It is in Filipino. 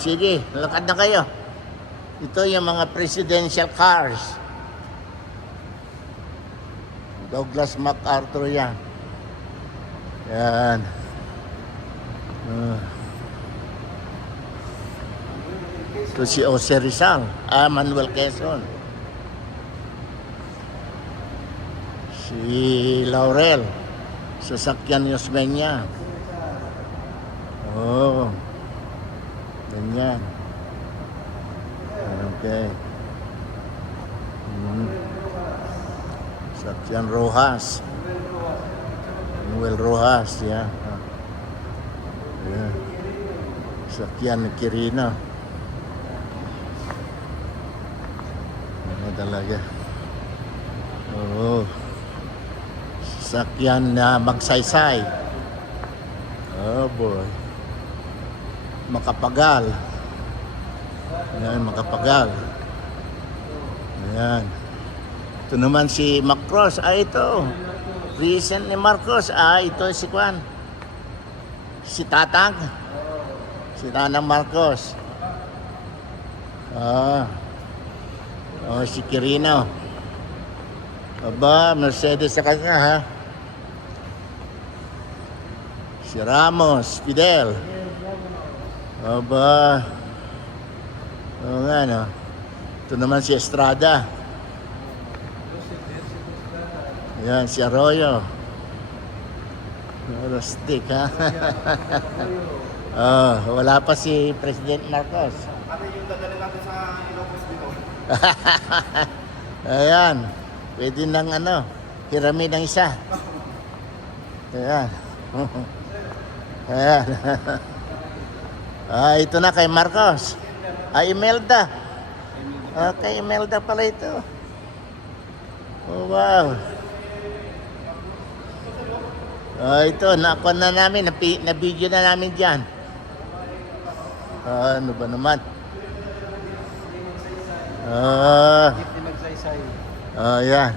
sige, lakad na kayo. Ito yung mga presidential cars. Douglas MacArthur yan. Yan. Ito si Jose Rizal. Manuel Quezon. Si Laurel. Sasakyan Yosmeña. Oh. Ganyan. Okay. Sasakyan Rojas. Manuel Rojas, yeah. Yeah. Sasakyan Quirino. Ano talaga? Oo. Sasakyan na Magsaysay. Oh boy. Makapagal. Yan, Makapagal. Ayan. Ito naman si Macros. Ito. Recent ni Marcos. Ito si Juan. Si Tatang. Si Tanang Marcos. Si Quirino. Aba, Mercedes sa kanya, ha? Si Ramos, Fidel. Aba. Oo nga, no? Ito naman si Estrada. Yan, si Arroyo. Rustic, ha? Wala pa si President Marcos. Ano yung dadalhin natin sa Ilocos dito? Ayan. Pwede nang hirami ng isa. Ayan. Ayan. Ito na kay Marcos. Imelda. Kay Imelda pala ito. Oh, wow. Ito, nakuha na namin. Na-video na namin dyan. Ano ba naman? Hindi magsaysay. Yan.